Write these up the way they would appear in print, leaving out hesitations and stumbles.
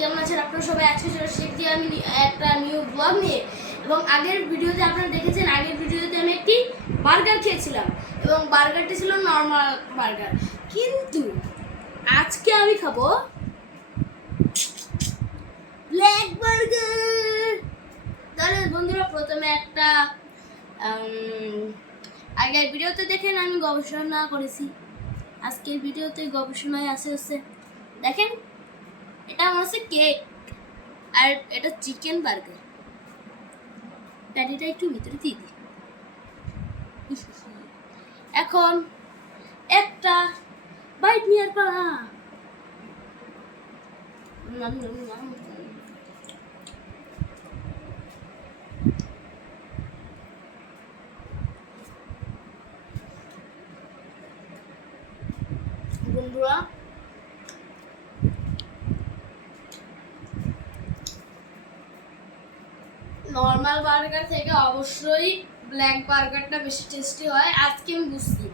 কেমন আছেন আপনারা সবাই? আজকে চলে এসেছি আমি একটা নিউ ব্লগ নিয়ে। এবং আগের ভিডিওতে আপনারা দেখেছেন, আগের ভিডিওতে আমি একটি বার্গার খেয়েছিলাম এবং বার্গারটি ছিল নর্মাল বার্গার, কিন্তু আজকে আমি খাবো ব্ল্যাক বার্গার। তাহলে বন্ধুরা, প্রথমে একটা আগের ভিডিওতে দেখেন আমি গবেষণা করেছি, আজকের ভিডিওতে গবেষণায় হচ্ছে দেখেন, এটা আমার হচ্ছে কেক আর এটা চিকেন বার্গার। প্যাটিটা একটু ভিতরে দিয়ে দিই। এখন একটা বাইট নেওয়ার পালা। বন্ধুরা, নর্মাল বার্গার থেকে অবশ্যই ব্ল্যাক বার্গারটা বেশি টেস্টি হয়, আজকে আমি বুঝছি।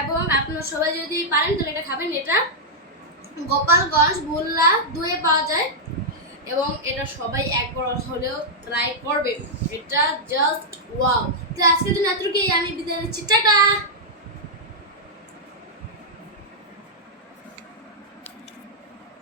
এবং আপনারা সবাই যদি পারেন তাহলে এটা খাবেন। এটা গোপালগঞ্জ ভুল্লা দুয়ে পাওয়া যায় এবং এটা সবাই একবার হলেও ট্রাই করবে। এটা জাস্ট ওয়াও। তো আজকের জন্য এতটুকুই, আমি বিদায় নিচ্ছি, টাটা।